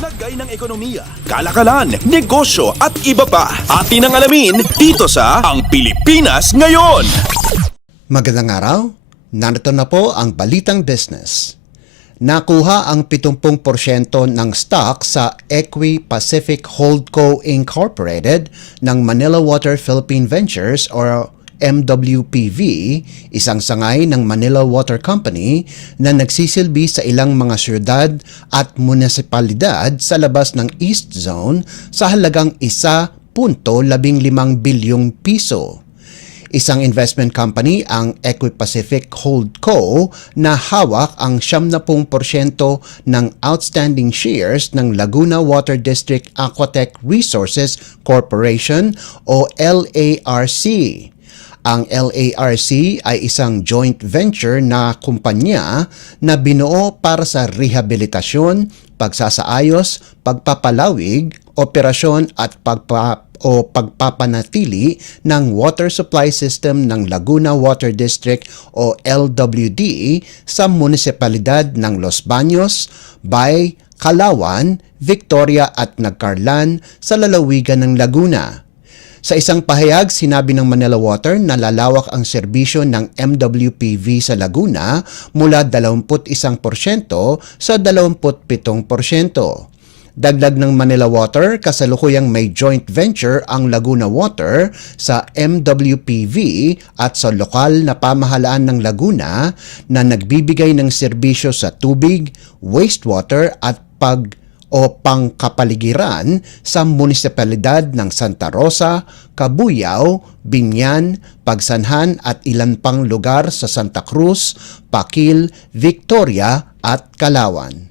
Lagay ng ekonomiya, kalakalan, negosyo at iba pa. Atin ang alamin dito sa Ang Pilipinas Ngayon. Magandang araw, narito na po ang Balitang Business. Nakuha ang 70% ng stock sa Equi Pacific Holdco Incorporated ng Manila Water Philippine Ventures or MWPV, isang sangay ng Manila Water Company na nagsisilbi sa ilang mga syudad at munisipalidad sa labas ng East Zone sa halagang 1.15 bilyong piso. Isang investment company ang Equi-Pacific Holdco na hawak ang 70% ng outstanding shares ng Laguna Water District Aquatech Resources Corporation o LARC. Ang LARC ay isang joint venture na kumpanya na binuo para sa rehabilitasyon, pagsasaayos, pagpapalawig, operasyon at pagpapanatili ng water supply system ng Laguna Water District o LWD sa munisipalidad ng Los Baños, Bay, Calauan, Victoria at Nagcarlan sa lalawigan ng Laguna. Sa isang pahayag, sinabi ng Manila Water na lalawak ang serbisyo ng MWPV sa Laguna mula 21% sa 27%. Dagdag ng Manila Water, kasalukuyang may joint venture ang Laguna Water sa MWPV at sa lokal na pamahalaan ng Laguna na nagbibigay ng serbisyo sa tubig, wastewater at pangkapaligiran sa munisipalidad ng Santa Rosa, Cabuyao, Binyan, Pagsanhan at ilan pang lugar sa Santa Cruz, Pakil, Victoria at Calauan.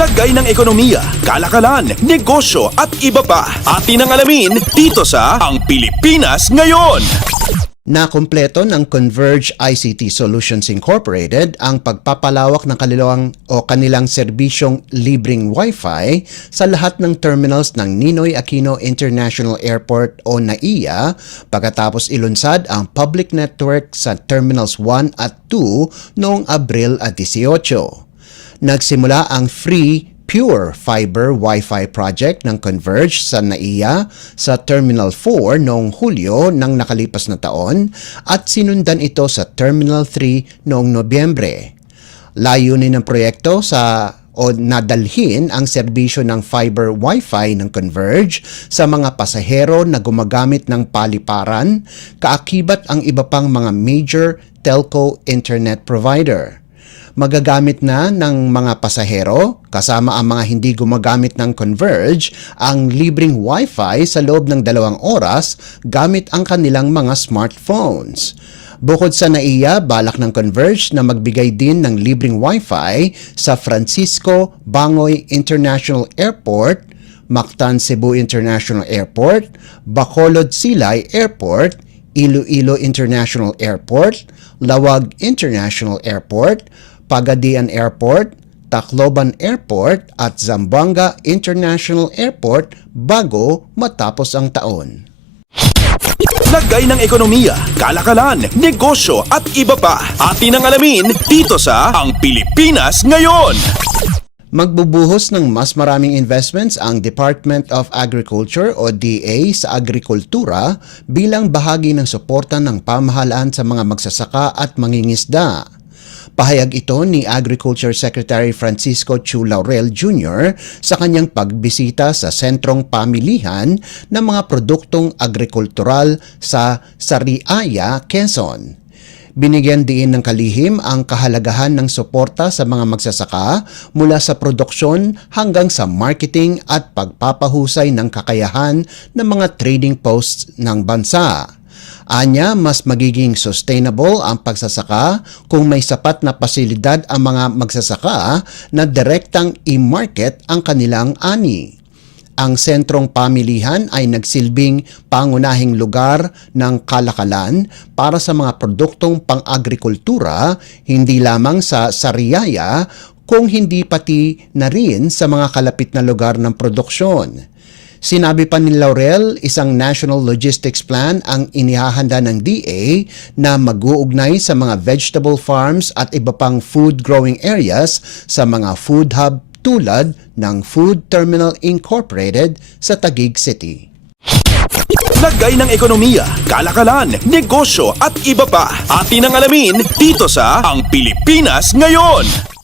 Lagay ng ekonomiya, kalakalan, negosyo at iba pa. Atin ang alamin dito sa Ang Pilipinas Ngayon. Nakumpleto ng Converge ICT Solutions Incorporated ang pagpapalawak ng kanilang serbisyong libreng Wi-Fi sa lahat ng terminals ng Ninoy Aquino International Airport o NAIA pagkatapos ilunsad ang public network sa Terminals 1 at 2 noong Abril 18. Nagsimula ang free Pure Fiber Wi-Fi project ng Converge sa NAIA sa Terminal 4 noong Hulyo ng nakalipas na taon at sinundan ito sa Terminal 3 noong Nobyembre. Layunin ng proyekto o nadalhin ang serbisyo ng fiber Wi-Fi ng Converge sa mga pasahero na gumagamit ng paliparan, kaakibat ang iba pang mga major telco internet provider. Magagamit na ng mga pasahero, kasama ang mga hindi gumagamit ng Converge, ang libreng Wi-Fi sa loob ng 2 oras gamit ang kanilang mga smartphones. Bukod sa NAIA, balak ng Converge na magbigay din ng libreng Wi-Fi sa Francisco Bangoy International Airport, Mactan Cebu International Airport, Bacolod Silay Airport, Iloilo International Airport, Lawag International Airport, Pagadian Airport, Tacloban Airport at Zamboanga International Airport bago matapos ang taon. Lagay ng ekonomiya, kalakalan, negosyo at iba pa. Atin ang alamin dito sa Ang Pilipinas Ngayon. Magbubuhos ng mas maraming investments ang Department of Agriculture o DA sa agrikultura bilang bahagi ng suporta ng pamahalaan sa mga magsasaka at mangingisda. Pahayag ito ni Agriculture Secretary Francisco Chu Laurel Jr. sa kanyang pagbisita sa sentrong pamilihan ng mga produktong agrikultural sa Sariaya, Quezon. Binigyan din ng kalihim ang kahalagahan ng suporta sa mga magsasaka mula sa produksyon hanggang sa marketing at pagpapahusay ng kakayahan ng mga trading posts ng bansa. Anya, mas magiging sustainable ang pagsasaka kung may sapat na pasilidad ang mga magsasaka na direktang i-market ang kanilang ani. Ang sentrong pamilihan ay nagsilbing pangunahing lugar ng kalakalan para sa mga produktong pang-agrikultura, hindi lamang sa Sariaya, kung hindi pati na rin sa mga kalapit na lugar ng produksyon. Sinabi pa ni Laurel, isang national logistics plan ang inihahanda ng DA na mag-uugnay sa mga vegetable farms at iba pang food growing areas sa mga food hub tulad ng Food Terminal Incorporated sa Taguig City. Lagay ng ekonomiya, kalakalan, negosyo at iba pa. Atin ang alamin dito sa Ang Pilipinas Ngayon.